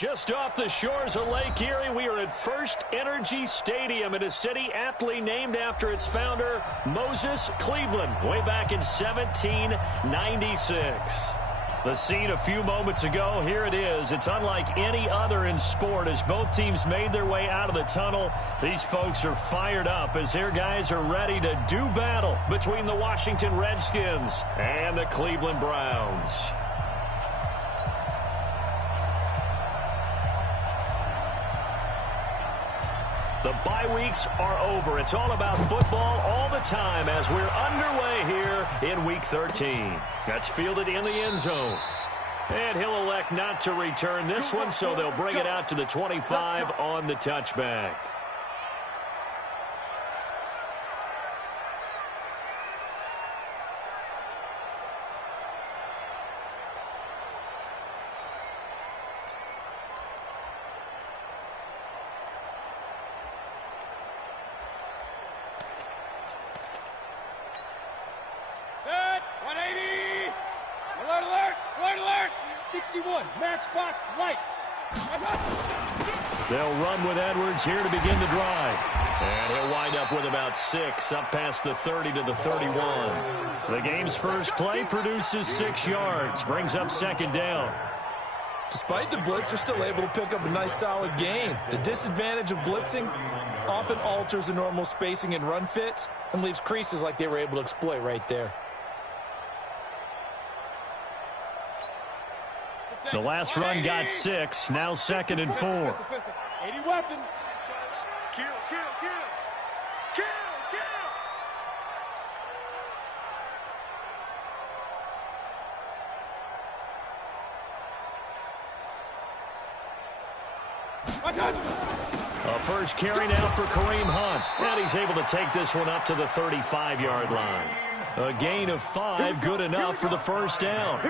Just off the shores of Lake Erie, we are at First Energy Stadium in a city aptly named after its founder, Moses Cleveland, way back in 1796. The scene a few moments ago, here it is. It's unlike any other in sport as both teams made their way out of the tunnel. These folks are fired up as their guys are ready to do battle between the Washington Redskins and the Cleveland Browns. The bye weeks are over. It's all about football all the time as we're underway here in Week 13. That's fielded in the end zone. And he'll elect not to return this one, so they'll bring it out to the 25 on the touchback. Matchbox lights. They'll run with Edwards here to begin the drive. And he'll wind up with about 6 up past the 30 to the 31. The game's first play produces 6 yards. Brings up second down. Despite the blitz, they're still able to pick up a nice solid gain. The disadvantage of blitzing often alters the normal spacing and run fits and leaves creases like they were able to exploit right there. The last run got 6. Now 2nd and 4. 80 weapons. Kill, kill, kill. Kill, kill. A first carry now for Kareem Hunt. And he's able to take this one up to the 35-yard line. A gain of 5, good enough for the first down.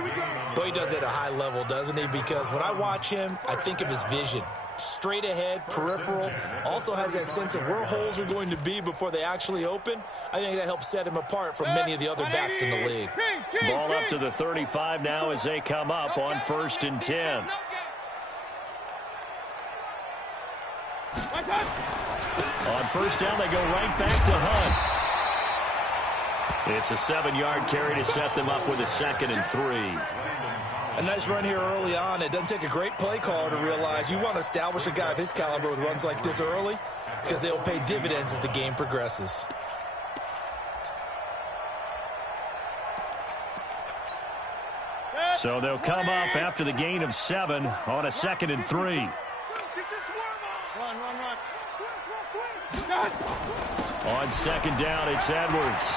Boy, he does it at a high level, doesn't he? Because when I watch him, I think of his vision. Straight ahead, peripheral, also has that sense of where holes are going to be before they actually open. I think that helps set him apart from many of the other backs in the league. Ball up to the 35 now as they come up on 1st and 10. On first down, they go right back to Hunt. It's a 7-yard carry to set them up with a 2nd and 3. A nice run here early on. It doesn't take a great play caller to realize you want to establish a guy of his caliber with runs like this early because they'll pay dividends as the game progresses. So they'll come up after the gain of 7 on a 2nd and 3. Run. On 2nd down, it's Edwards.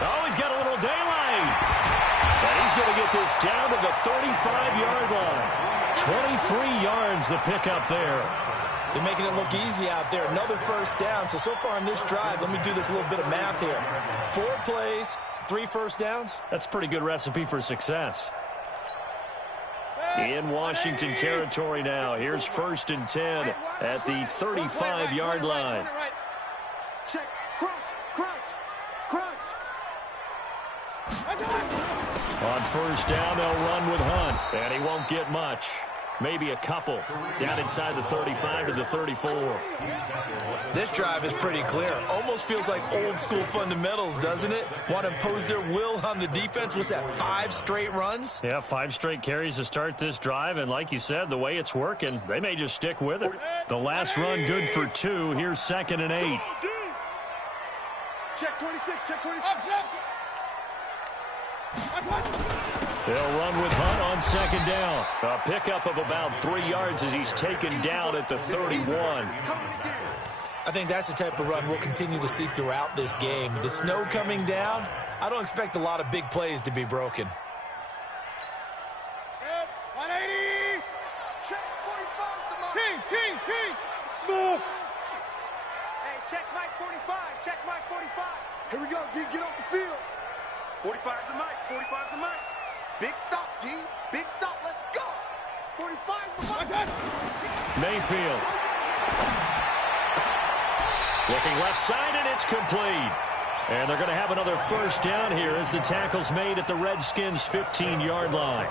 Oh, he's got a little daylight. And he's going to get this down to the 35-yard line. 23 yards the pickup there. They're making it look easy out there. Another first down. So far on this drive, let me do this little bit of math here. 4 plays, 3 first downs. That's a pretty good recipe for success. In Washington territory now. Here's 1st and 10 at the 35-yard line. Check. Crunch. On first down, they'll run with Hunt, and he won't get much. Maybe a couple. Down inside the 35 to the 34. This drive is pretty clear. Almost feels like old school fundamentals, doesn't it? Want to impose their will on the defense. What's that, 5 straight runs? Yeah, 5 straight carries to start this drive, and like you said, the way it's working, they may just stick with it. The last run good for 2. Here's 2nd and 8. Check 26. They'll run with Hunt on 2nd down. A pickup of about 3 yards as he's taken down at the 31. I think that's the type of run we'll continue to see throughout this game. The snow coming down, I don't expect a lot of big plays to be broken. 180. Check 45. King. Smooth. Hey, check Mike 45. Check Mike 45. Here we go, D. Get off the field. 45's the mic. 45's the mic. Big stop, D. Big stop. Let's go. 45's the mic. Mayfield. Looking left side, and it's complete. And they're going to have another first down here as the tackle's made at the Redskins' 15-yard line.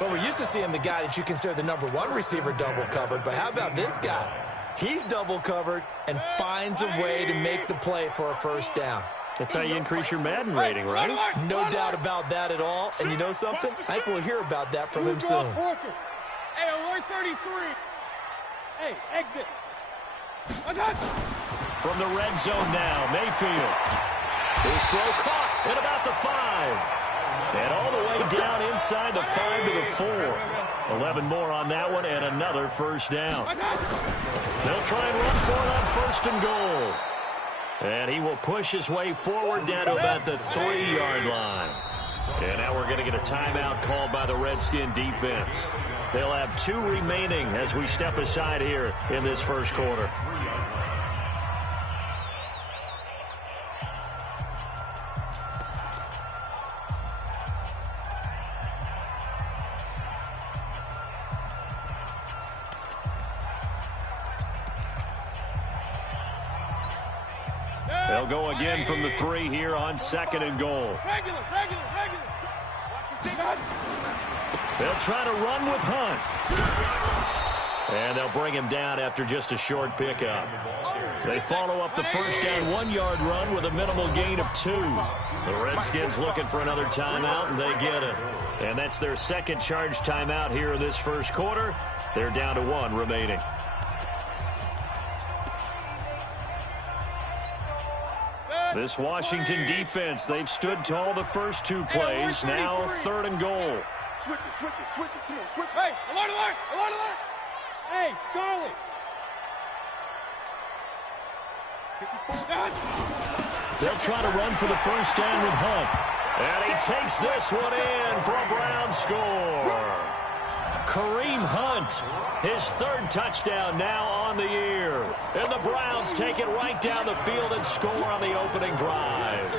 Well, we're used to seeing the guy that you consider the #1 receiver double covered, but how about this guy? He's double covered and finds a way to make the play for a first down. That's how you increase your Madden rating, right? No doubt about that at all. And you know something? I think we'll hear about that from him soon. Hey, alert 33. Hey, exit. From the red zone now, Mayfield. His throw caught at about the 5. And all the way down inside the 5 to the 4. 11 more on that one and another first down. They'll try and run for it on 1st and goal. And he will push his way forward down to about the 3-yard line. And now we're going to get a timeout called by the Redskin defense. They'll have 2 remaining as we step aside here in this first quarter. They'll go again from the 3 here on 2nd and goal. Regular. Watch the signal. They'll try to run with Hunt. And they'll bring him down after just a short pickup. They follow up the first down 1-yard run with a minimal gain of 2. The Redskins looking for another timeout, and they get it. And that's their second charge timeout here in this first quarter. They're down to 1 remaining. This Washington defense, they've stood tall the first 2 plays. Now 3rd and goal. Switch it. Come on, switch. Hey, alert. Hey, Charlie. They'll try to run for the first down with Hunt. And he takes this one in for a Brown score. Kareem Hunt, his 3rd touchdown now on the year. And the Browns take it right down the field and score on the opening drive.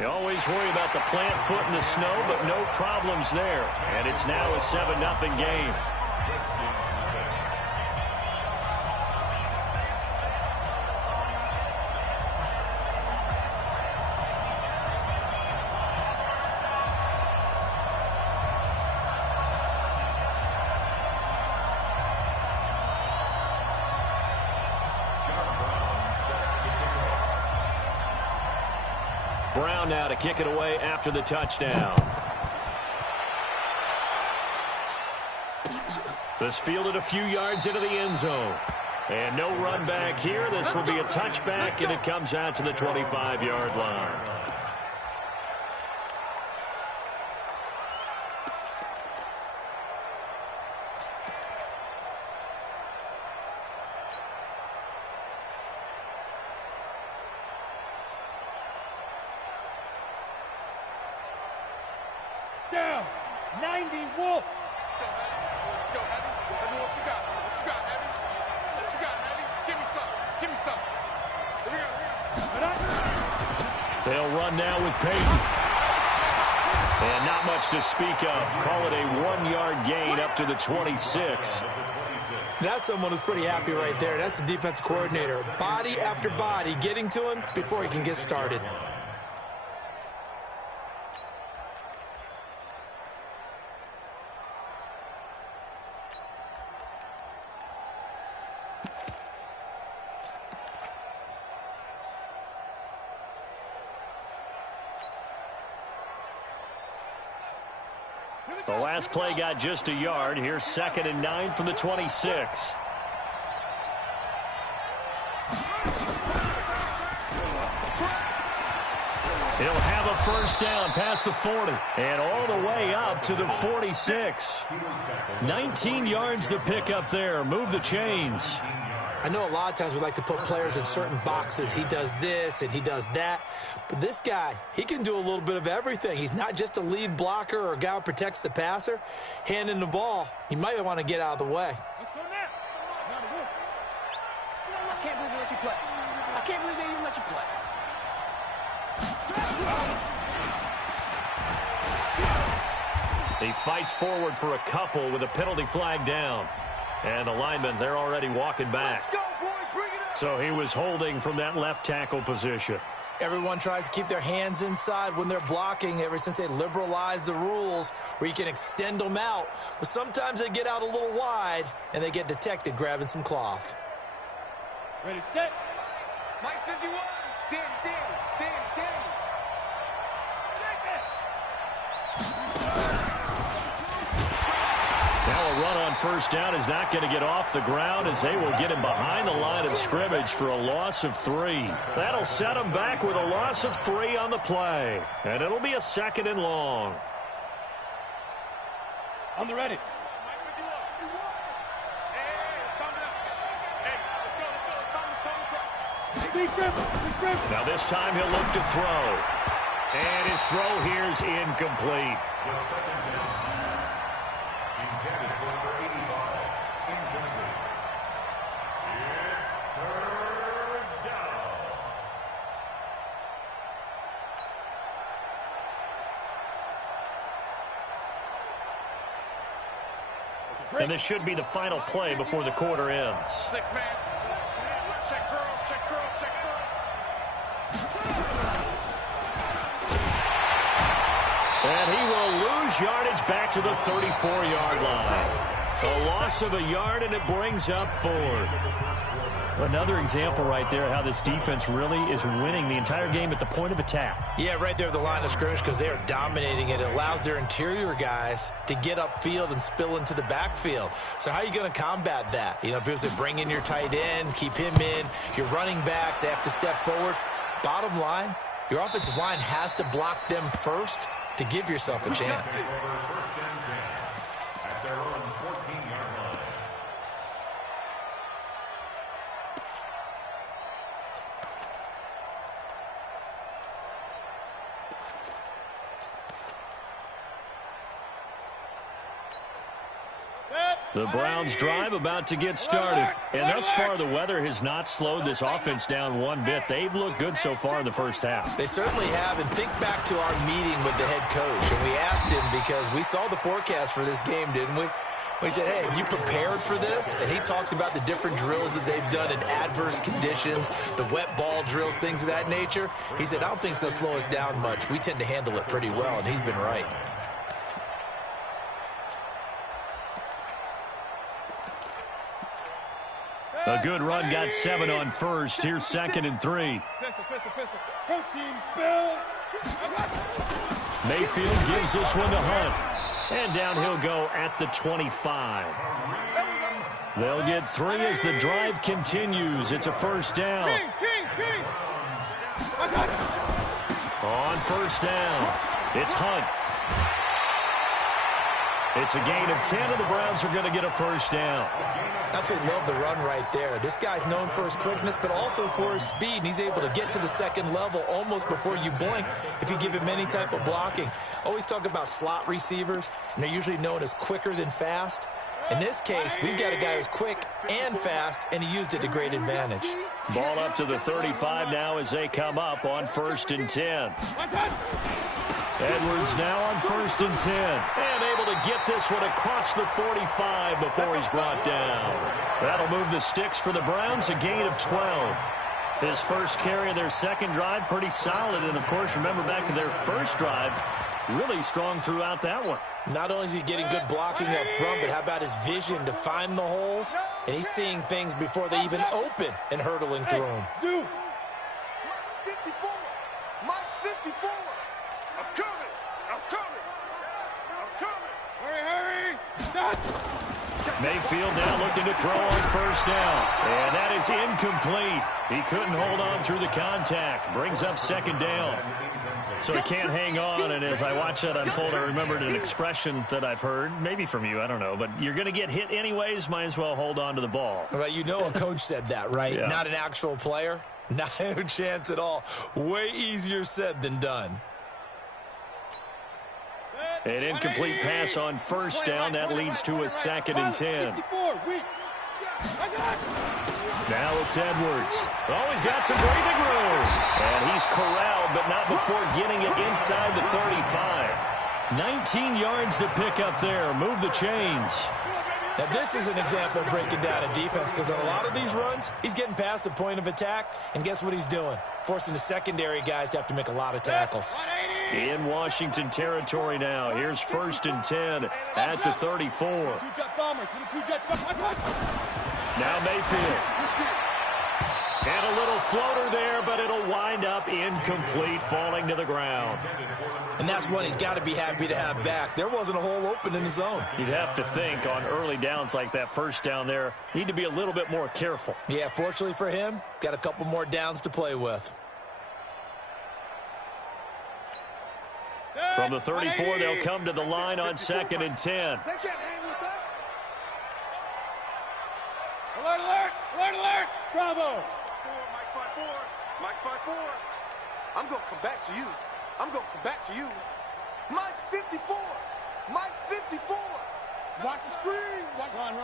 You always worry about the plant foot in the snow, but no problems there. And it's now a 7-0 game. Brown now to kick it away after the touchdown. This fielded a few yards into the end zone. And no run back here. This will be a touchback, and it comes out to the 25-yard line. Down. 90 Wolf. Let's go, Heavy. Let me know what you got. What you got, Heavy? What you got, Heavy? Give me some. Here we go. They'll run now with Payton. And not much to speak of. Call it a 1-yard gain up to the 26. That's someone who's pretty happy right there. That's the defensive coordinator. Body after body getting to him before he can get started. The last play got just a yard. Here's 2nd and 9 from the 26. He'll have a first down past the 40 and all the way up to the 46. 19 yards to pick up there. Move the chains. I know a lot of times we like to put players in certain boxes. He does this and he does that. But this guy, he can do a little bit of everything. He's not just a lead blocker or a guy who protects the passer. Handing the ball, you might want to get out of the way. Let's go now. I can't believe they let you play. I can't believe they even let you play. He fights forward for a couple with a penalty flag down. And the linemen, they're already walking back. Let's go, boys. Bring it up. So he was holding from that left tackle position. Everyone tries to keep their hands inside when they're blocking ever since they liberalized the rules where you can extend them out. But sometimes they get out a little wide and they get detected grabbing some cloth. Ready, set. Mike 51. Danny. Now a run on first down is not going to get off the ground as they will get him behind the line of scrimmage for a loss of 3. That'll set him back with a loss of 3 on the play. And it'll be a 2nd and long. On the ready. Now this time he'll look to throw. And his throw here is incomplete. And this should be the final play before the quarter ends. 6 man. Check girls, check girls, check girls. And he will lose yardage back to the 34-yard line. A loss of a yard, and it brings up 4th. Another example right there how this defense really is winning the entire game at the point of attack. Yeah, right there at the line of scrimmage because they are dominating it. It allows their interior guys to get upfield and spill into the backfield. So how are you going to combat that? You know, people say bring in your tight end, keep him in. Your running backs, they have to step forward. Bottom line, your offensive line has to block them first to give yourself a chance. The Browns drive about to get started. And thus far, the weather has not slowed this offense down one bit. They've looked good so far in the first half. They certainly have. And think back to our meeting with the head coach. And we asked him because we saw the forecast for this game, didn't we? We said, hey, have you prepared for this? And he talked about the different drills that they've done in adverse conditions, the wet ball drills, things of that nature. He said, I don't think it's going to slow us down much. We tend to handle it pretty well, and he's been right. A good run got 7 on first. Here's 2nd and 3. Pistol. Protein spill. Mayfield gives this one to Hunt. And down he'll go at the 25. They'll get 3 as the drive continues. It's a first down. King. On first down, it's Hunt. It's a gain of 10, and the Browns are going to get a first down. Absolutely love the run right there. This guy's known for his quickness, but also for his speed. And he's able to get to the second level almost before you blink if you give him any type of blocking. Always talk about slot receivers, and they're usually known as quicker than fast. In this case, we've got a guy who's quick and fast, and he used it to great advantage. Ball up to the 35 now as they come up on 1st and 10. Edwards now on 1st and 10. And able to get this one across the 45 before he's brought down. That'll move the sticks for the Browns, a gain of 12. His first carry of their second drive, pretty solid. And, of course, remember back to their first drive, really strong throughout that one. Not only is he getting good blocking up front, but how about his vision to find the holes? And he's seeing things before they even open and hurdling through them. Zoo. Mike 54. Hurry. Stop. Mayfield now looking to throw on first down. And that is incomplete. He couldn't hold on through the contact. Brings up 2nd down. So he can't hang on, and as I watch that unfold, I remembered an expression that I've heard, maybe from you, I don't know, but you're going to get hit anyways, might as well hold on to the ball. Well, you know a coach said that, right? Yeah. Not an actual player. Not a chance at all. Way easier said than done. An incomplete pass on first down. That leads to a 2nd and 10. Now it's Edwards. Oh, he's got some breathing room. And he's corralled, but not before getting it inside the 35. 19 yards to pick up there. Move the chains. Now, this is an example of breaking down a defense because on a lot of these runs, he's getting past the point of attack, and guess what he's doing? Forcing the secondary guys to have to make a lot of tackles. In Washington territory now. Here's 1st and 10 at the 34. Now Mayfield. And a little floater there, but it'll wind up incomplete, falling to the ground. And that's one he's got to be happy to have back. There wasn't a hole open in the zone. You'd have to think on early downs like that first down there, need to be a little bit more careful. Yeah, fortunately for him, got a couple more downs to play with. From the 34, they'll come to the line on 2nd and 10. They can't hang with us. Alert, alert, alert, alert. Bravo. Mike 5-4. Mike 5-4. I'm going to come back to you. I'm going to come back to you. Mike's 54. Mike's 54. Watch the screen. Watch. Run.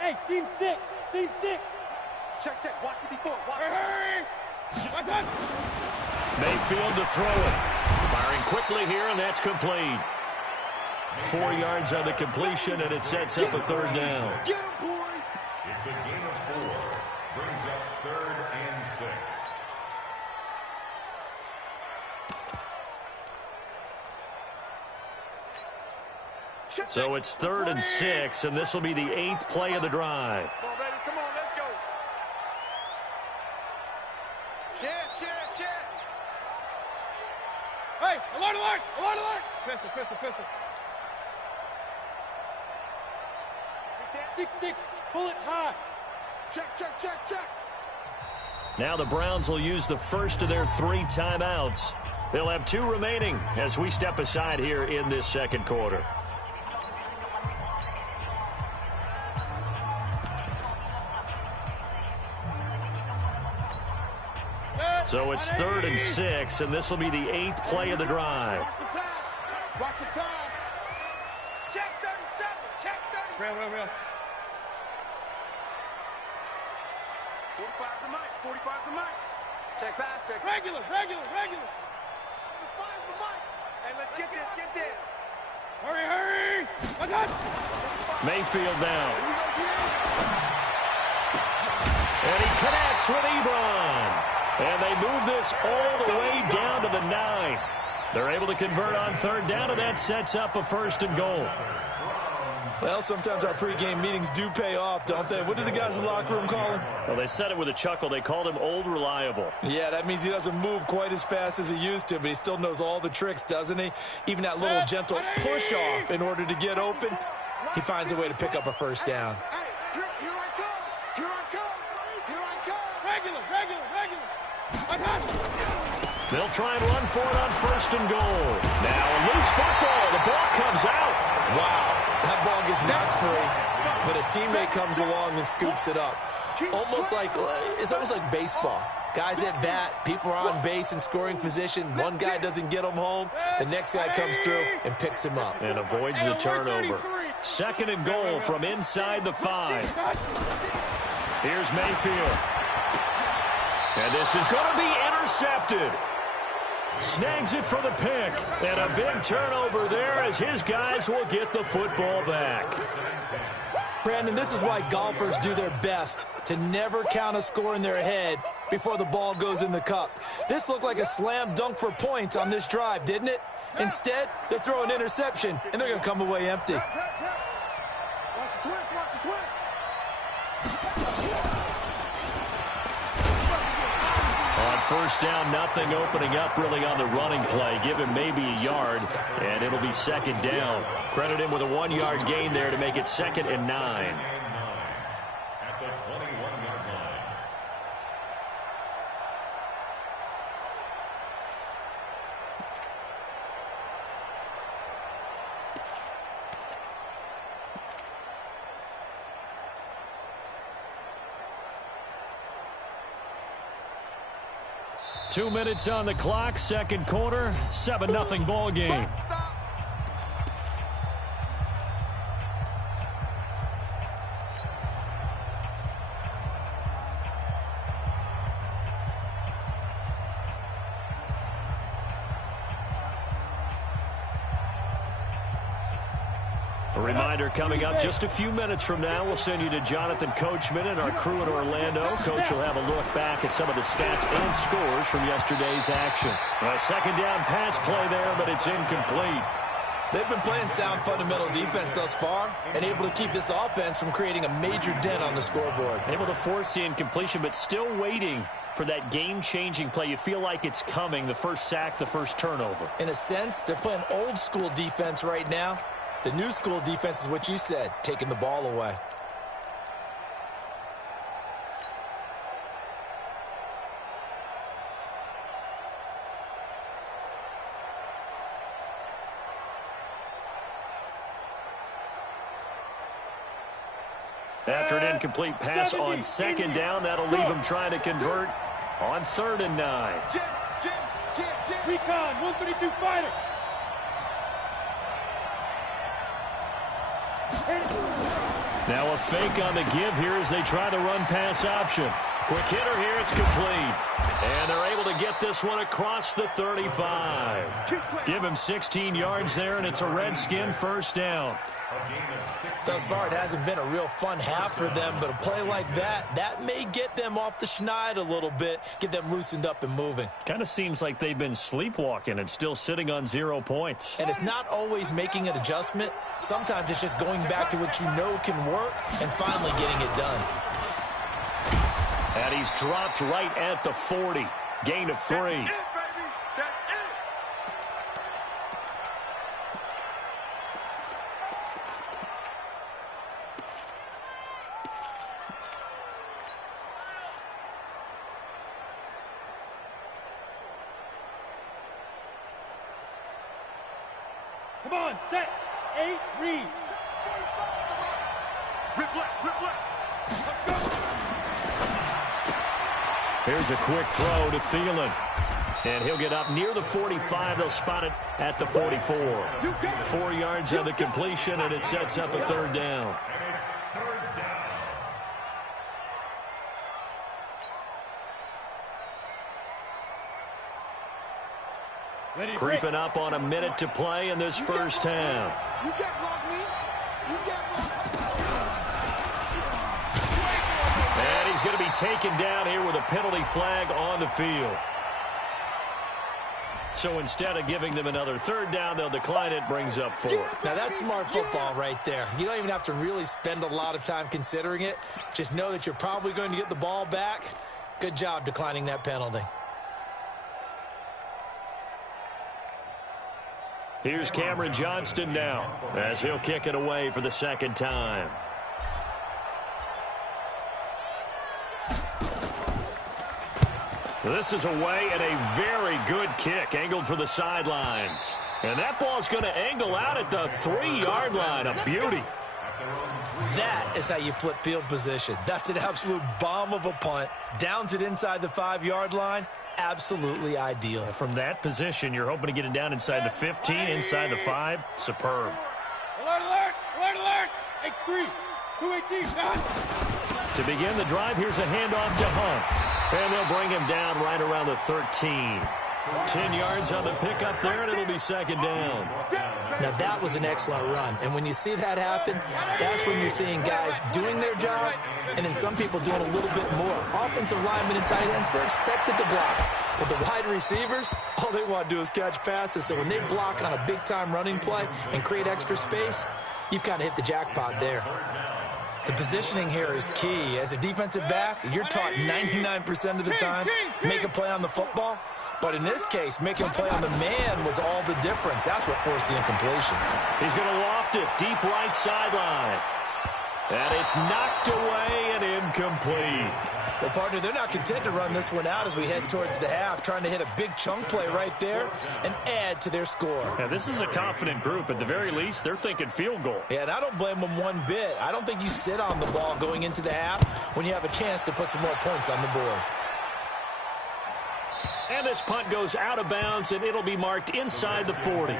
Hey, seam 6. Seam 6. Check. Watch 54. Watch. Hurry. Watch that. Mayfield to throw it. Firing quickly here, and that's complete. 4 yards on the completion, and it sets up a 3rd down. Get him, boy. It's a gain of 4. Brings up 3rd and 6. So it's 3rd and 6, and this will be the 8th play of the drive. Come on, baby. Come on, let's go. Check. Hey, alert. Pistol. 6-6, pull it high. Check. Now the Browns will use the first of their 3 timeouts. They'll have 2 remaining as we step aside here in this 2nd quarter. So it's 3rd and 6, and this will be the 8th play of the drive. Watch the pass. Check 37. Check 37. Real. 45's the mic. 45's the mic. Check pass. Check. Regular. 45's the mic. Hey, let's get this. Hurry. Watch that. Mayfield down. And he connects with Ebron. And they move this all the way down to the 9. They're able to convert on 3rd down, and that sets up a 1st and goal. Well, sometimes our pregame meetings do pay off, don't they? What do the guys in the locker room call him? Well, they said it with a chuckle. They called him Old Reliable. Yeah, that means he doesn't move quite as fast as he used to, but he still knows all the tricks, doesn't he? Even that little gentle push-off in order to get open, he finds a way to pick up a 1st down. Hey, here I come. Regular. They'll try and run for it on 1st and goal. Now a loose football. The ball comes out. Wow, that ball gets knocked free, but a teammate comes along and scoops it up. It's almost like baseball. Guys at bat, people are on base in scoring position. One guy doesn't get him home. The next guy comes through and picks him up. And avoids the turnover. 2nd and goal from inside the 5. Here's Mayfield. And this is going to be intercepted. Snags it for the pick. And a big turnover there as his guys will get the football back. Brandon, this is why golfers do their best to never count a score in their head before the ball goes in the cup. This looked like a slam dunk for points on this drive, didn't it? Instead, they throw an interception, and they're going to come away empty. Watch the twist. On 1st down, nothing opening up really on the running play. Give him maybe a yard, and it'll be 2nd down. Credit him with a 1-yard gain there to make it 2nd and 9. At the 21-yard line. Two minutes on the clock, 2nd quarter, 7-0 ball game. A reminder coming up just a few minutes from now. We'll send you to Jonathan Coachman and our crew in Orlando. Coach will have a look back at some of the stats and scores from yesterday's action. A second down pass play there, but it's incomplete. They've been playing sound fundamental defense thus far and able to keep this offense from creating a major dent on the scoreboard. Able to force the incompletion, but still waiting for that game-changing play. You feel like it's coming, the first sack, the first turnover. In a sense, they're playing old-school defense right now. The new school defense is what you said, taking the ball away. After an incomplete pass on second down, that'll leave him trying to convert on 3rd and 9. Recon, 132 fighter. Now a fake on the give here as they try to run pass option. Quick hitter here, it's complete. And they're able to get this one across the 35. Give him 16 yards there, and it's a Redskin first down. Thus far, it hasn't been a real fun half for them, but a play like that may get them off the schneid a little bit, get them loosened up and moving. Kind of seems like they've been sleepwalking and still sitting on 0 points. And it's not always making an adjustment. Sometimes it's just going back to what you know can work and finally getting it done. And he's dropped right at the 40. Gain of 3. Come on, set, 8, read. Rip left, rip left. Here's a quick throw to Thielen. And he'll get up near the 45. They'll spot it at the 44. 4 yards on the completion, and it sets up a 3rd down. Creeping up on a minute to play in this first half. You can't block me. You can't block me. And he's going to be taken down here with a penalty flag on the field. So instead of giving them another 3rd down, they'll decline it. Brings up 4. Now, that's smart football right there. You don't even have to really spend a lot of time considering it. Just know that you're probably going to get the ball back. Good job declining that penalty. Here's Cameron Johnston now as he'll kick it away for the 2nd time. This is away and a very good kick angled for the sidelines. And that ball's going to angle out at the 3-yard line. A beauty. That is how you flip field position. That's an absolute bomb of a punt. Downs it inside the 5-yard line. Absolutely ideal. From that position, you're hoping to get it down inside the 15, inside the 5. Superb. Alert, alert, alert, alert. X3, 218, got. To begin the drive, here's a handoff to Hunt. And they'll bring him down right around the 13. 10 yards on the pickup there, and it'll be 2nd down. Now, that was an excellent run. And when you see that happen, that's when you're seeing guys doing their job and then some people doing a little bit more. Offensive linemen and tight ends, they're expected to block. But the wide receivers, all they want to do is catch passes. So when they block on a big-time running play and create extra space, you've kind of hit the jackpot there. The positioning here is key. As a defensive back, you're taught 99% of the time, make a play on the football. But in this case, making a play on the man was all the difference. That's what forced the incompletion. He's going to loft it deep right sideline. And it's knocked away and incomplete. Well, partner, they're not content to run this one out as we head towards the half, trying to hit a big chunk play right there and add to their score. Yeah, this is a confident group. At the very least, they're thinking field goal. Yeah, and I don't blame them one bit. I don't think you sit on the ball going into the half when you have a chance to put some more points on the board. And this punt goes out of bounds, and it'll be marked inside the 40.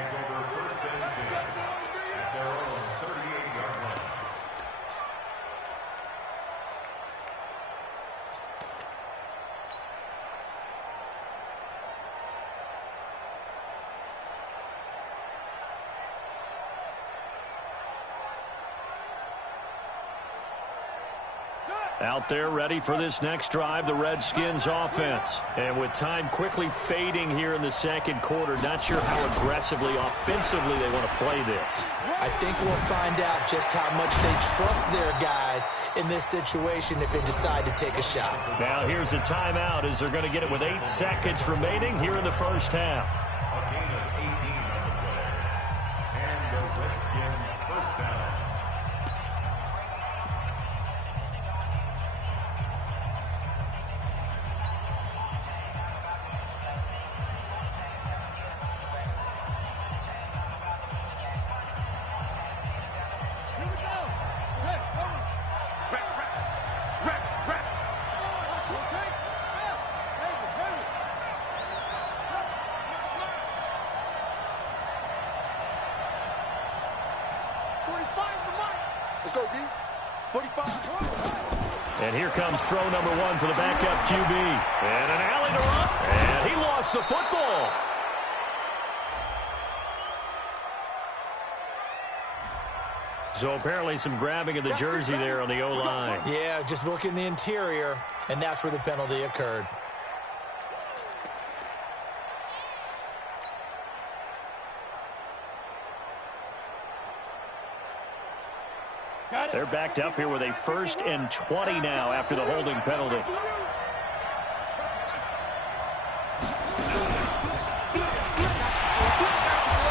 Out there ready for this next drive, the Redskins offense. And with time quickly fading here in the second quarter, not sure how aggressively, offensively they want to play this. I think we'll find out just how much they trust their guys in this situation if they decide to take a shot. Now here's a timeout as they're going to get it with 8 seconds remaining here in the first half. A gain of 18 on the play. And the Redskins first down. And here comes throw number 1 for the backup QB. And an alley to run. And he lost the football. So apparently some grabbing of the jersey there on the O-line. Yeah, just look in the interior, and that's where the penalty occurred. They're backed up here with a 1st and 20 now after the holding penalty.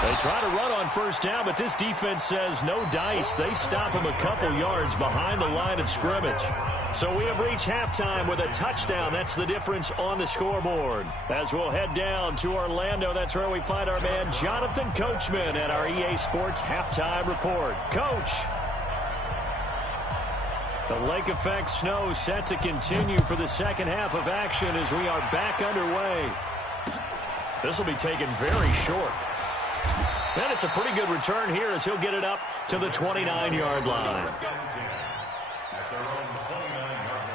They try to run on 1st down, but this defense says no dice. They stop him a couple yards behind the line of scrimmage. So we have reached halftime with a touchdown. That's the difference on the scoreboard. As we'll head down to Orlando, that's where we find our man Jonathan Coachman at our EA Sports Halftime Report. Coach. The lake effect snow set to continue for the second half of action as we are back underway. This will be taken very short. And it's a pretty good return here as he'll get it up to the 29-yard line. At their own 29-yard line.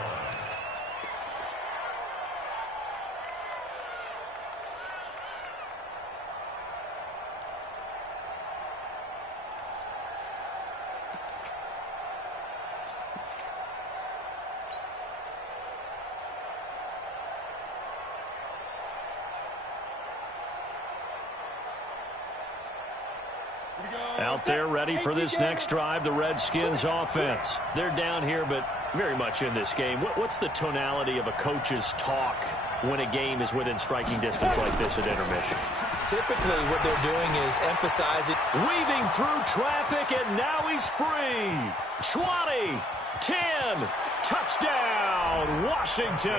Out there ready for this next drive, the Redskins offense. They're down here, but very much in this game. What's the tonality of a coach's talk when a game is within striking distance like this at intermission? Typically, what they're doing is emphasizing. Weaving through traffic, and now he's free. 20, 10, touchdown, Washington.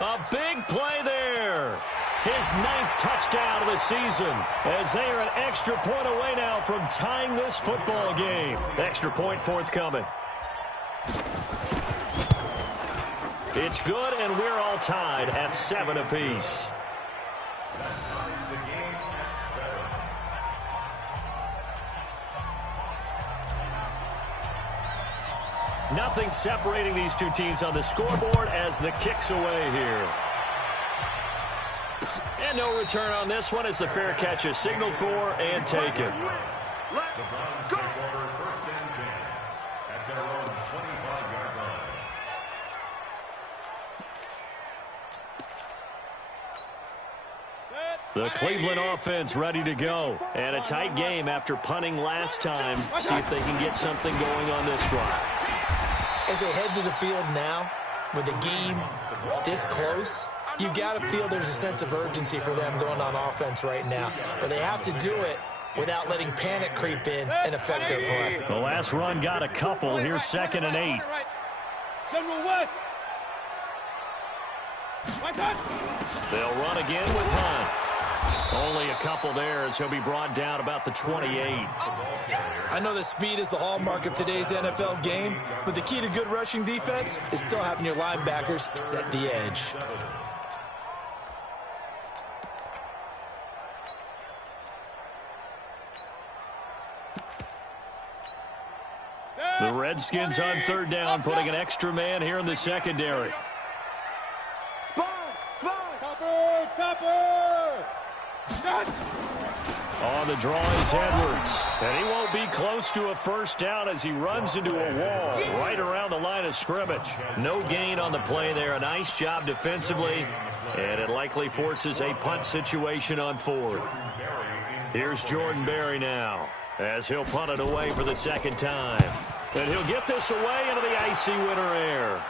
A big play there. His 9th touchdown of the season as they are an extra point away now from tying this football game. Extra point forthcoming. It's good, and we're all tied at 7 apiece. That ties the game at 7. Nothing separating these two teams on the scoreboard as the kick's away here. And no return on this one as the fair catch is signaled for and taken. The Browns take over 1st and 10 at their own 25-yard line. The Cleveland offense ready to go. And a tight game after punting last time. See if they can get something going on this drive. As they head to the field now, with the game this close, you've got to feel there's a sense of urgency for them going on offense right now. But they have to do it without letting panic creep in and affect their play. The last run got a couple. Here's 2nd and 8. General West. They'll run again with punt. Only a couple there as he'll be brought down about the 28. I know that speed is the hallmark of today's NFL game, but the key to good rushing defense is still having your linebackers set the edge. The Redskins on 3rd down, putting an extra man here in the secondary. Sponge! Topper! On the draw is Edwards. And he won't be close to a first down as he runs into a wall right around the line of scrimmage. No gain on the play there. A nice job defensively. And it likely forces a punt situation on fourth. Here's Jordan Berry now as he'll punt it away for the second time. And he'll get this away into the icy winter air.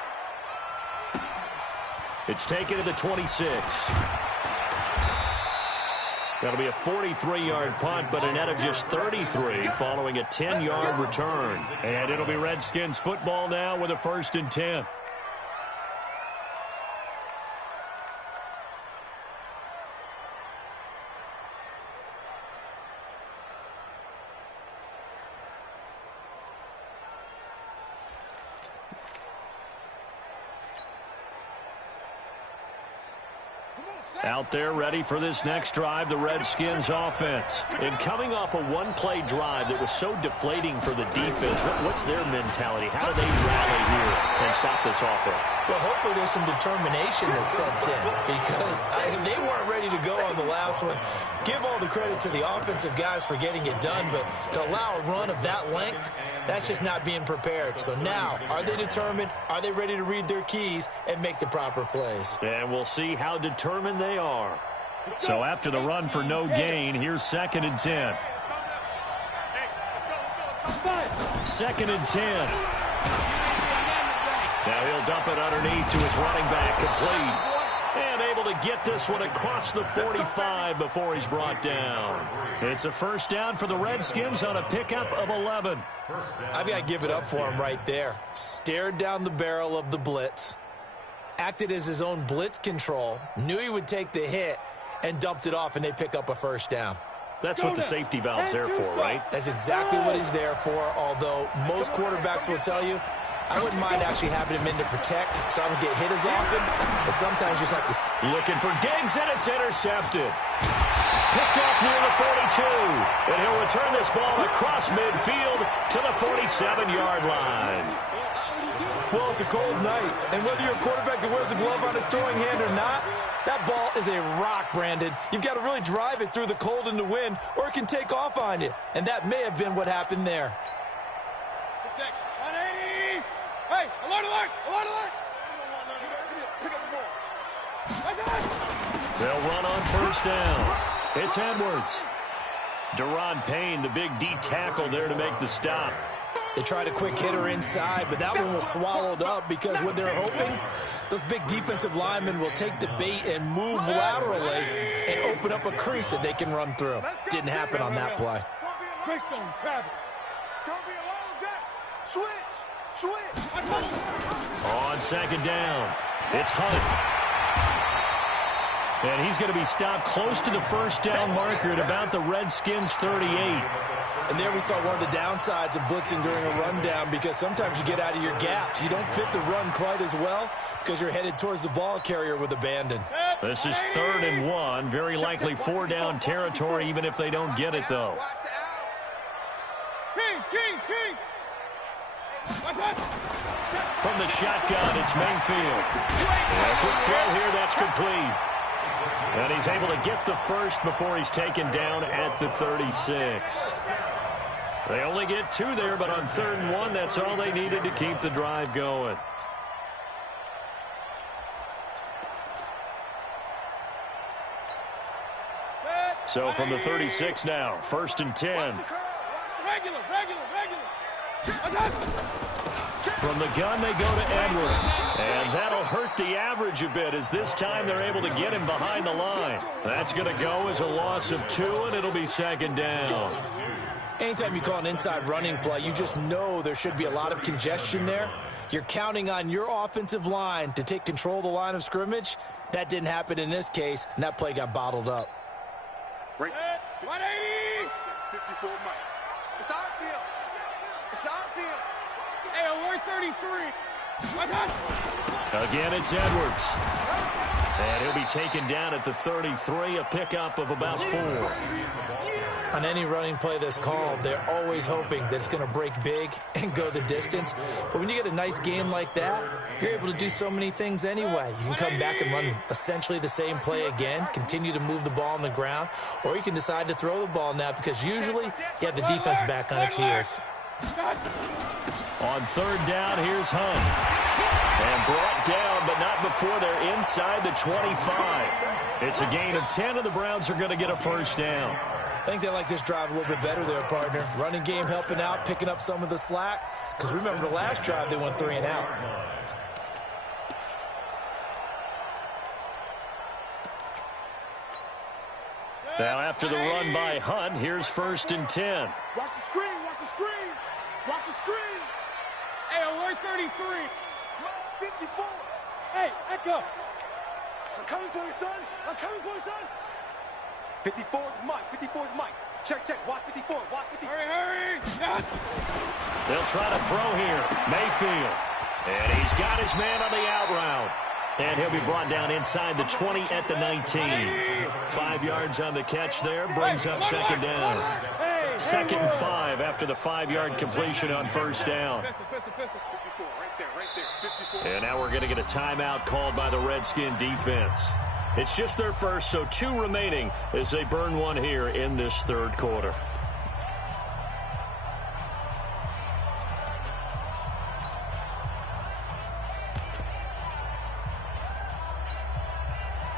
It's taken to the 26. That'll be a 43-yard punt, but a net of just 33 following a 10-yard return. And it'll be Redskins football now with a 1st and 10. Out there ready for this next drive, the Redskins offense. And coming off a one-play drive that was so deflating for the defense, what's their mentality? How do they rally here and stop this offense? Well, hopefully there's some determination that sets in because they weren't ready to go on the last one. Give all the credit to the offensive guys for getting it done, but to allow a run of that length, that's just not being prepared. So now, are they determined? Are they ready to read their keys and make the proper plays? And we'll see how determined they are. So after the run for no gain, here's 2nd and 10. 2nd and 10. Now he'll dump it underneath to his running back, complete. And able to get this one across the 45 before he's brought down. It's a first down for the Redskins on a pickup of 11. I've got to give it up for him right there. Stared down the barrel of the blitz, acted as his own blitz control, knew he would take the hit, and dumped it off, and they pick up a first down. That's what the safety valve's there for, right? That's exactly what he's there for, although most quarterbacks will tell you, I wouldn't mind actually having him in to protect so I don't get hit as often, but sometimes you just have to... Looking for Diggs, and it's intercepted. Picked off near the 42, and he'll return this ball across midfield to the 47-yard line. Well, it's a cold night, and whether you're a quarterback that wears a glove on his throwing hand or not, that ball is a rock, Brandon. You've got to really drive it through the cold and the wind, or it can take off on you, and that may have been what happened there. Hey, alert, alert, alert, alert! Pick up the ball. They'll run on first down. It's Edwards. Deron Payne, the big D tackle there to make the stop. They tried a quick hitter inside, but that one was swallowed up because what they're hoping, those big defensive linemen will take the bait and move laterally and open up a crease that they can run through. Didn't happen on that play. It's going to be a long day. Switch. On second down, it's Hunt. And he's going to be stopped close to the first down marker at about the Redskins' 38. And there we saw one of the downsides of blitzing during a rundown because sometimes you get out of your gaps. You don't fit the run quite as well because you're headed towards the ball carrier with abandon. This is 3rd and 1. Very likely 4-down territory even if they don't get it, though. King. From the shotgun, it's Mayfield. And a quick throw here, that's complete. And he's able to get the first before he's taken down at the 36. They only get 2 there, but on 3rd and 1, that's all they needed to keep the drive going. So from the 36 now, 1st and 10. Regular. From the gun, they go to Edwards. And that'll hurt the average a bit as this time they're able to get him behind the line. That's going to go as a loss of 2, and it'll be 2nd down. Anytime you call an inside running play, you just know there should be a lot of congestion there. You're counting on your offensive line to take control of the line of scrimmage. That didn't happen in this case, and that play got bottled up. 180! 54 Mike. It's our field. It's our field. Hey, alert 33. Again, it's Edwards. And he'll be taken down at the 33, a pickup of about 4. On any running play that's called, they're always hoping that it's going to break big and go the distance. But when you get a nice game like that, you're able to do so many things anyway. You can come back and run essentially the same play again, continue to move the ball on the ground, or you can decide to throw the ball now because usually you have the defense back on its heels. On third down, here's Hunt. And brought down, but not before they're inside the 25. It's a gain of 10, and the Browns are going to get a first down. I think they like this drive a little bit better there, partner. Running game helping out, picking up some of the slack. Because remember, the last drive, they went 3 and out. Now, after the run by Hunt, here's 1st and 10. Watch the screen, watch the screen. Watch the screen. Hey, alert 33. 54. Hey, Echo. I'm coming for you, son. I'm coming for you, son. 54 is Mike. 54 is Mike. Check, check. Watch 54. Watch 54. Hurry, hurry. Yeah. They'll try to throw here. Mayfield. And he's got his man on the out route. And he'll be brought down inside the 20 at the 19. 5 yards on the catch there. Brings up second down. 2nd and 5 after the 5-yard completion on first down. And now we're going to get a timeout called by the Redskin defense. It's just their first, so 2 remaining as they burn one here in this third quarter.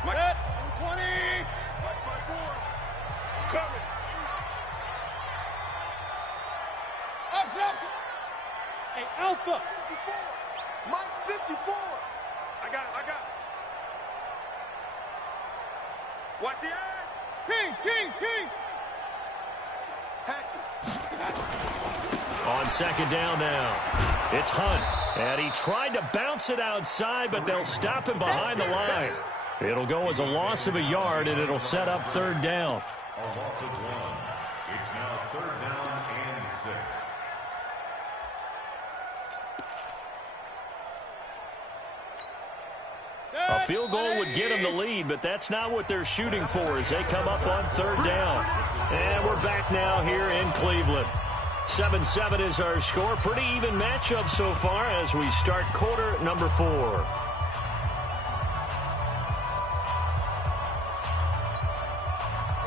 Mike, 20. Coming. Up. Hey, Alpha. 54. Mike 54. I got it. Watch the edge. King. Hatchet. On second down now, it's Hunt. And he tried to bounce it outside, but they'll stop him behind the line. It'll go as a loss of a yard, and it'll set up third down. A loss of 1. It's now 3rd down and 6. A field goal would get them the lead, but that's not what they're shooting for as they come up on third down. And we're back now here in Cleveland. 7-7 is our score. Pretty even matchup so far as we start quarter number 4.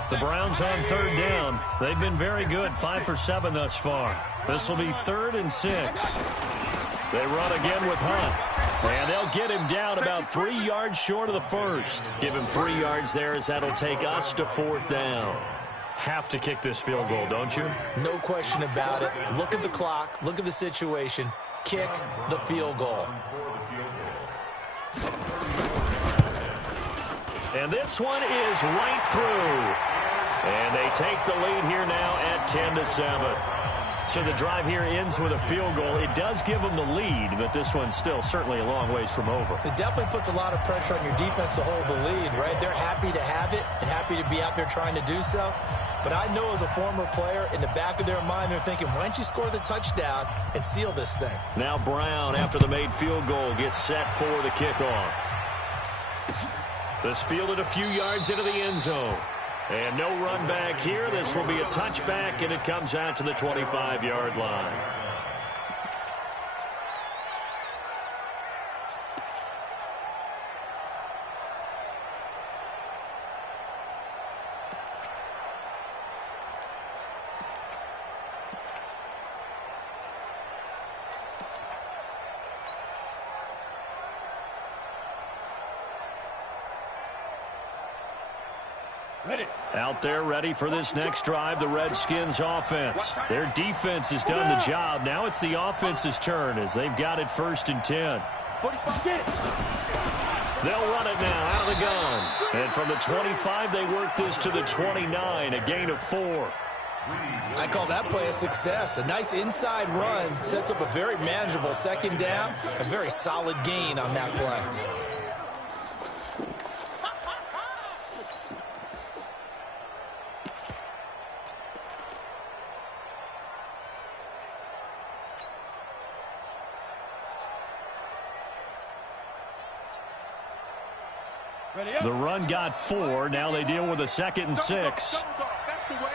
The Browns on third down. They've been very good, 5 for 7 thus far. This will be 3rd and 6. They run again with Hunt. And they'll get him down about 3 yards short of the first. Give him 3 yards there as that'll take us to 4th down. Have to kick this field goal, don't you? No question about it. Look at the clock. Look at the situation. Kick the field goal. And this one is right through. And they take the lead here now at 10-7. So the drive here ends with a field goal. It does give them the lead, but this one's still certainly a long ways from over. It definitely puts a lot of pressure on your defense to hold the lead, right? They're happy to have it and happy to be out there trying to do so. But I know as a former player, in the back of their mind, they're thinking, why don't you score the touchdown and seal this thing? Now Brown, after the made field goal, gets set for the kickoff. This fielded a few yards into the end zone. And no run back here. This will be a touchback, and it comes out to the 25-yard line. Out there ready for this next drive, the Redskins offense. Their defense has done the job. Now it's the offense's turn as they've got it 1st and 10. They'll run it now out of the gun. And from the 25, they work this to the 29, a gain of 4. I call that play a success. A nice inside run sets up a very manageable 2nd down, a very solid gain on that play. The run got 4. Now they deal with a 2nd and 6. That's the way.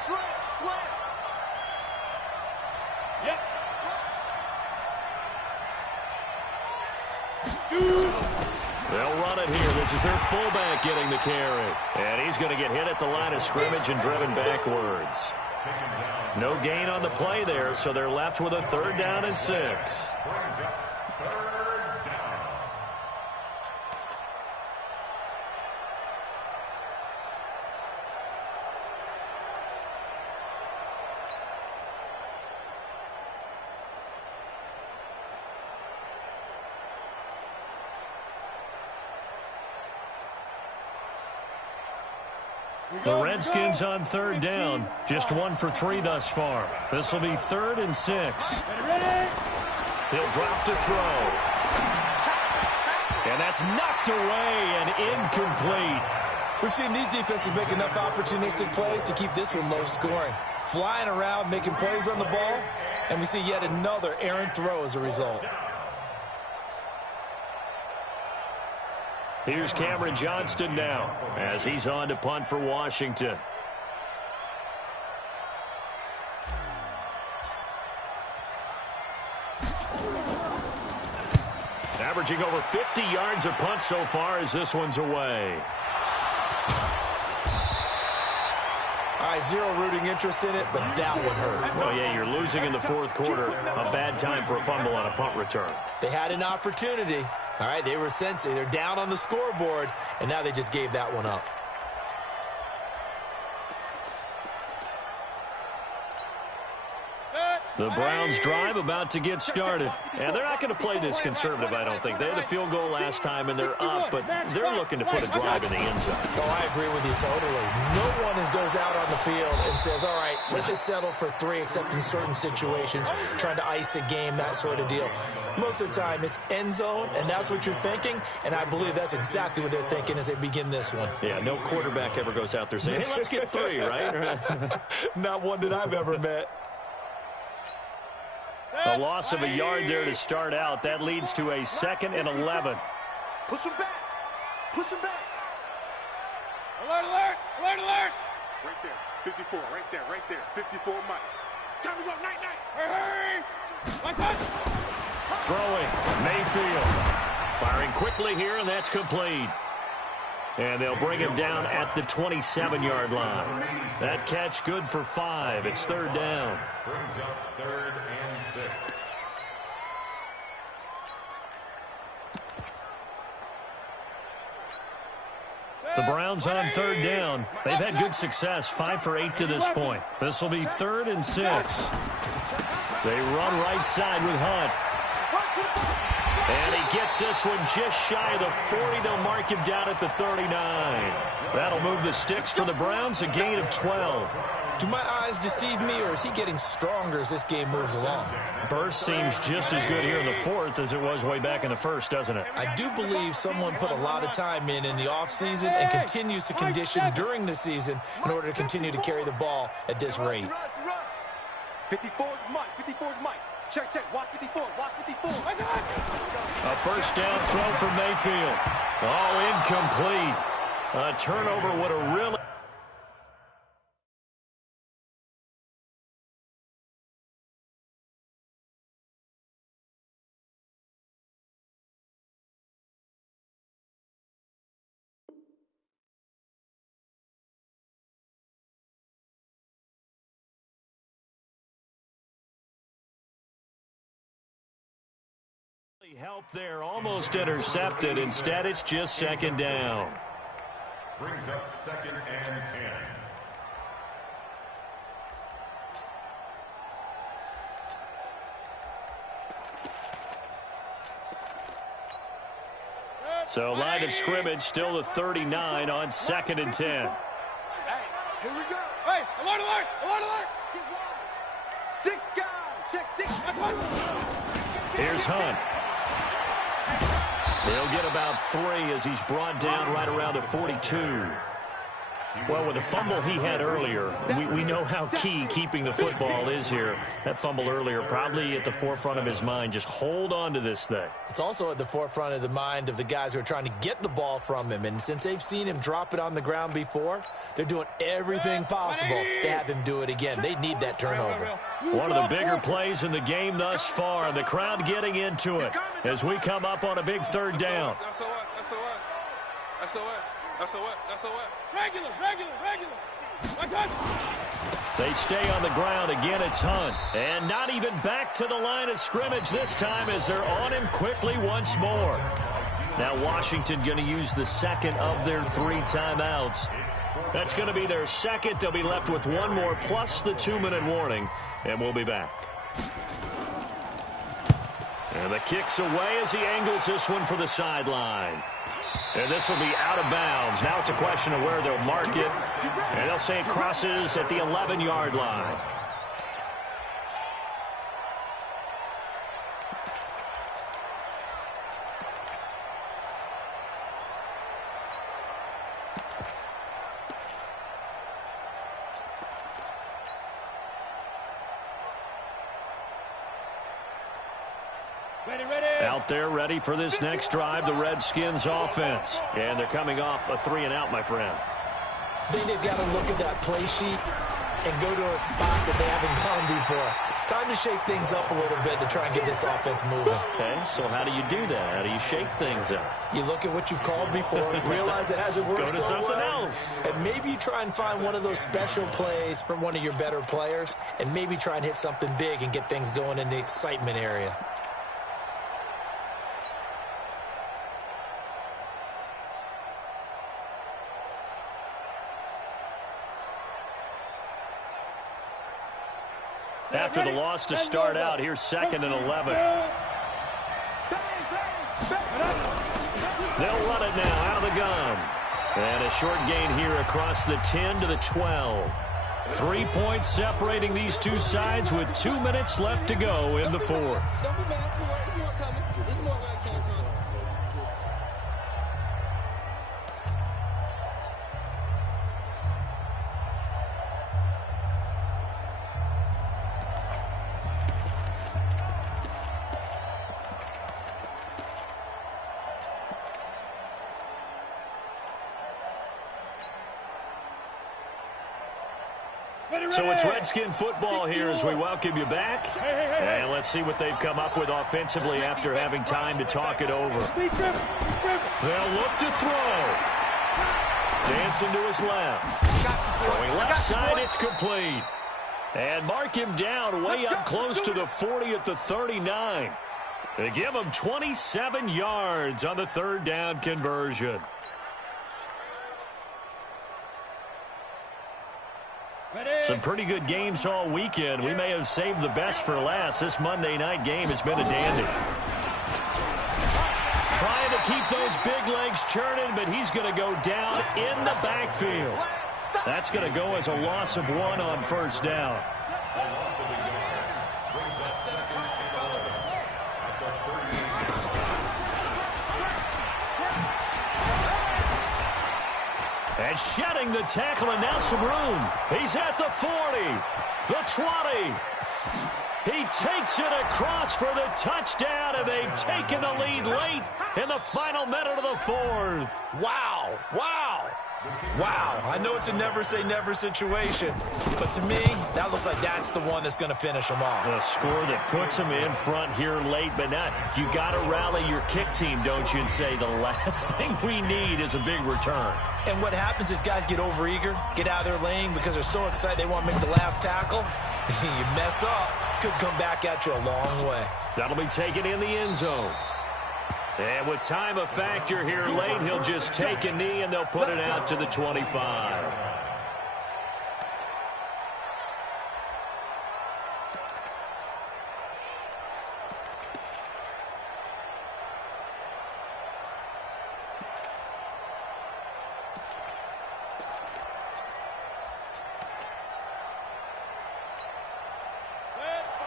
Slam, slam. Yep. Shoot. They'll run it here. This is their fullback getting the carry. And he's going to get hit at the line of scrimmage and driven backwards. No gain on the play there, so they're left with a 3rd down and 6. The Redskins on 3rd down. Just 1 for 3 thus far. This will be 3rd and 6. He'll drop to throw. And that's knocked away and incomplete. We've seen these defenses make enough opportunistic plays to keep this one low scoring. Flying around, making plays on the ball, and we see yet another errant throw as a result. Here's Cameron Johnston now as he's on to punt for Washington. Averaging over 50 yards a punt so far as this one's away. All right, zero rooting interest in it, but that one hurt. Well, yeah, you're losing in the 4th quarter. A bad time for a fumble on a punt return. They had an opportunity. All right, they were sensing. They're down on the scoreboard, and now they just gave that one up. The Browns drive about to get started. And they're not going to play this conservative, I don't think. They had a field goal last time, and they're up, but they're looking to put a drive in the end zone. Oh, I agree with you totally. No one goes out on the field and says, all right, let's just settle for 3, except in certain situations, trying to ice a game, that sort of deal. Most of the time, it's end zone, and that's what you're thinking, and I believe that's exactly what they're thinking as they begin this one. Yeah, no quarterback ever goes out there saying, hey, let's get 3, right? Not one that I've ever met. A loss of a yard there to start out. That leads to a 2nd and 11. Push him back. Push him back. Alert, alert, alert, alert. Right there. 54, right there, right there. 54, Mike. Time to go, night, night. Hurry, hurry. Throwing, Mayfield. Firing quickly here, and that's complete. And they'll bring him down at the 27-yard line. That catch good for 5. It's 3rd down. Brings up 3rd and 6. The Browns on 3rd down. They've had good success, 5 for 8 to this point. This will be 3rd and 6. They run right side with Hunt. And he gets this one just shy of the 40. They'll mark him down at the 39. That'll move the sticks for the Browns, a gain of 12. Do my eyes deceive me, or is he getting stronger as this game moves along? Burst seems just as good here in the 4th as it was way back in the 1st, doesn't it? I do believe someone put a lot of time in the offseason and continues to condition during the season in order to continue to carry the ball at this rate. 54 is Mike. 54 is Mike. Check, check. Watch 54. Watch 54. A 1st down throw for Mayfield. Oh, incomplete. A turnover would have really... help there, almost intercepted. Instead, it's just 2nd down. Brings up 2nd and 10. So line of scrimmage, still the 39 on 2nd and 10. Hey, here we go. Hey, alert, alert, alert, alert. 6 guys. Check 6. Here's Hunt. He'll get about 3 as he's brought down right around the 42. Well, with the fumble he had earlier, we know how key keeping the football is here. That fumble earlier probably at the forefront of his mind. Just hold on to this thing. It's also at the forefront of the mind of the guys who are trying to get the ball from him. And since they've seen him drop it on the ground before, they're doing everything possible to have him do it again. They need that turnover. One of the bigger plays in the game thus far. The crowd getting into it as we come up on a big third down. SOS. Regular. They stay on the ground. Again, it's Hunt. And not even back to the line of scrimmage this time as they're on him quickly once more. Now Washington going to use the second of their 3 timeouts. That's going to be their second. They'll be left with one more plus the 2-minute warning. And we'll be back. And the kick's away as he angles this one for the sideline. And this will be out of bounds. Now it's a question of where they'll mark it. And they'll say it crosses at the 11-yard line. Out there ready for this next drive, the Redskins offense. And they're coming off a 3-and-out, my friend. I think they've got to look at that play sheet and go to a spot that they haven't gone before. Time to shake things up a little bit to try and get this offense moving. Okay, so how do you do that? How do you shake things up? You look at what you've called before, realize it hasn't worked Go to so something well, else. and maybe you try and find one of those special plays from one of your better players, and maybe try and hit something big and get things going in the excitement area. After the loss to start out, here's 2nd and 11. They'll run it now out of the gun. And a short gain here across the 10 to the 12. 3 points separating these two sides with 2 minutes left to go in the fourth. So it's Redskin football here as we welcome you back. And let's see what they've come up with offensively after having time to talk it over. They'll look to throw. Dancing to his left. Throwing left side, it's complete. And mark him down way up close to the 40 at the 39. They give him 27 yards on the third down conversion. Some pretty good games all weekend. We may have saved the best for last. This Monday night game has been a dandy. Trying to keep those big legs churning, but he's going to go down in the backfield. That's going to go as a loss of 1 on first down. And shedding the tackle, and now some room. He's at the 40, the 20. He takes it across for the touchdown, and they've taken the lead late in the final minute of the fourth. Wow. I know it's a never-say-never situation, but to me, that looks like that's the one that's going to finish them off. The score that puts them in front here late, but not. You got to rally your kick team, don't you, and say the last thing we need is a big return. And what happens is guys get overeager, get out of their lane because they're so excited they want to make the last tackle. You mess up, could come back at you a long way. That'll be taken in the end zone. And with time a factor here late, he'll just take a knee and they'll put it out to the 25.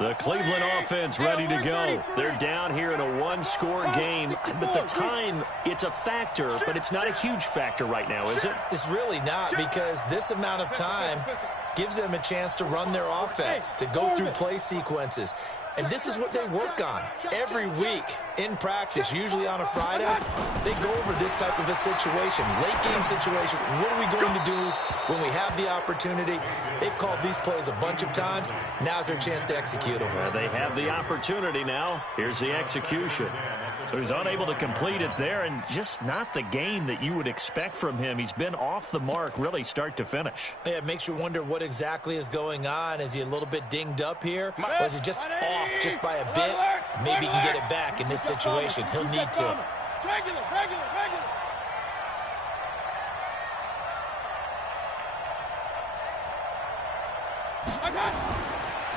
The Cleveland offense ready to go. They're down here in a one-score game. But the time, it's a factor, but it's not a huge factor right now, is it? It's really not, because this amount of time gives them a chance to run their offense, to go through play sequences. And this is what they work on every week in practice, usually on a Friday. They go over this type of a situation, late-game situation. What are we going to do when we have the opportunity? They've called these plays a bunch of times. Now's their chance to execute them. They have the opportunity now. Here's the execution. So he's unable to complete it there, and just not the game that you would expect from him. He's been off the mark really start to finish. Yeah, it makes you wonder what exactly is going on. Is he a little bit dinged up here? Or is he just off just by a bit? Maybe he can get it back in this situation. He'll need to. Regular.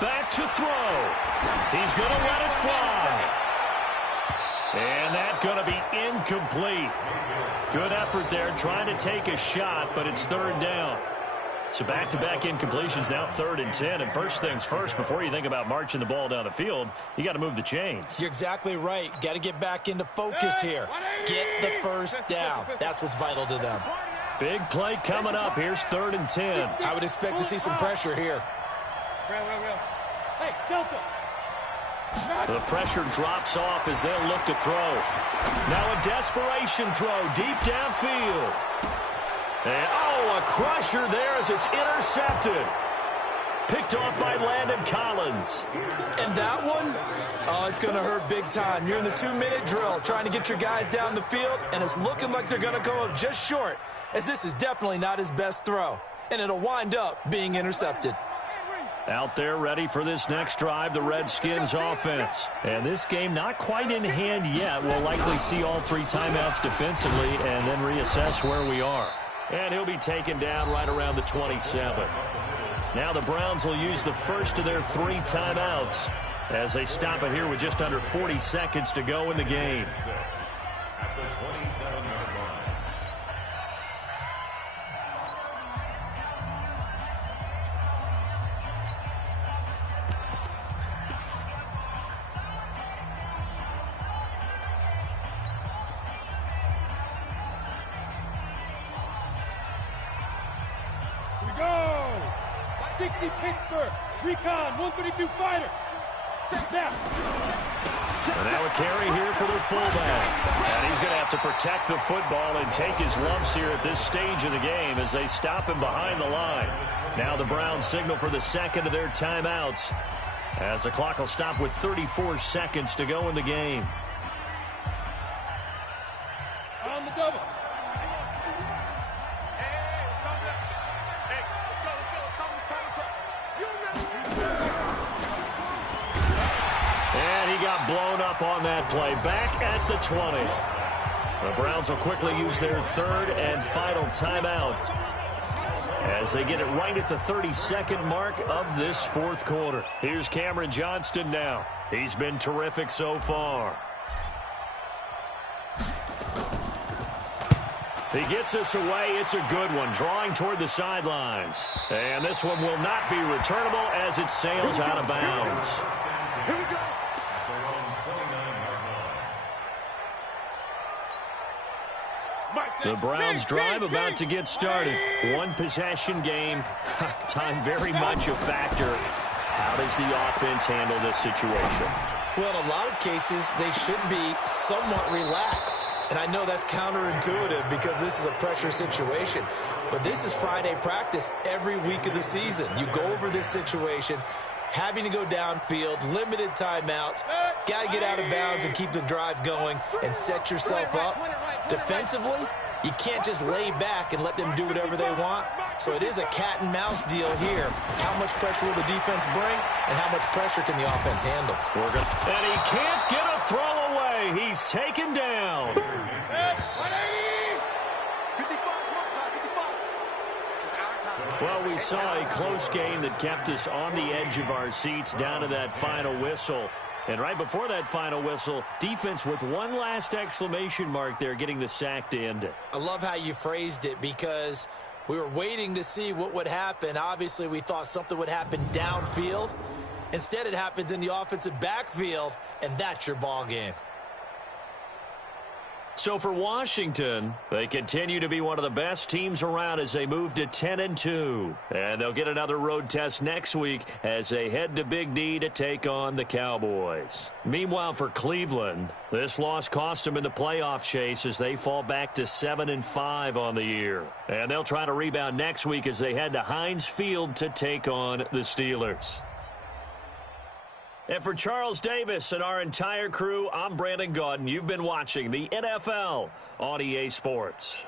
Back to throw. He's going to let it fly. And that's going to be incomplete. Good effort there trying to take a shot, but it's third down. So back-to-back incompletions, now 3rd and 10. And first things first, before you think about marching the ball down the field, you got to move the chains. You're exactly right. Got to get back into focus here. Get the first down. That's what's vital to them. Big play coming up. Here's 3rd and 10. I would expect to see some pressure here. Real. Hey, Delta. The pressure drops off as they'll look to throw. Now a desperation throw deep downfield. And, a crusher there as it's intercepted. Picked off by Landon Collins. And that one, it's going to hurt big time. You're in the 2-minute drill trying to get your guys down the field, and it's looking like they're going to come up just short, as this is definitely not his best throw. And it'll wind up being intercepted. Out there ready for this next drive, the Redskins offense. And this game not quite in hand yet. We'll likely see all 3 timeouts defensively and then reassess where we are. And he'll be taken down right around the 27. Now the Browns will use the first of their 3 timeouts as they stop it here with just under 40 seconds to go in the game. At the 27-yard line. Here we go. 60 Pittsburgh. Recon 132 fighter. Set down. And now a carry here for the fullback. And he's going to have to protect the football and take his lumps here at this stage of the game as they stop him behind the line. Now the Browns signal for the second of their timeouts as the clock will stop with 34 seconds to go in the game. On the double. And he got blown up on that play. Back at the 20. The Browns will quickly use their 3rd and final timeout as they get it right at the 32nd mark of this 4th quarter. Here's Cameron Johnston now. He's been terrific so far. He gets us away. It's a good one, drawing toward the sidelines. And this one will not be returnable as it sails out of bounds. Here we go. The Browns drive about to get started. 1 possession game. Time very much a factor. How does the offense handle this situation? Well, in a lot of cases, they should be somewhat relaxed. And I know that's counterintuitive because this is a pressure situation. But this is Friday practice every week of the season. You go over this situation, having to go downfield, limited timeouts, got to get out of bounds and keep the drive going and set yourself up. Defensively, you can't just lay back and let them do whatever they want. So it is a cat and mouse deal here. How much pressure will the defense bring and how much pressure can the offense handle? And he can't get a throw away. He's taken down. Well, we saw a close game that kept us on the edge of our seats down to that final whistle. And right before that final whistle, defense with one last exclamation mark there, getting the sack to end it. I love how you phrased it because we were waiting to see what would happen. Obviously, we thought something would happen downfield. Instead, it happens in the offensive backfield, and that's your ball game. So for Washington, they continue to be one of the best teams around as they move to 10-2. And they'll get another road test next week as they head to Big D to take on the Cowboys. Meanwhile, for Cleveland, this loss cost them in the playoff chase as they fall back to 7-5 on the year. And they'll try to rebound next week as they head to Heinz Field to take on the Steelers. And for Charles Davis and our entire crew, I'm Brandon Gaudin. You've been watching the NFL on EA Sports.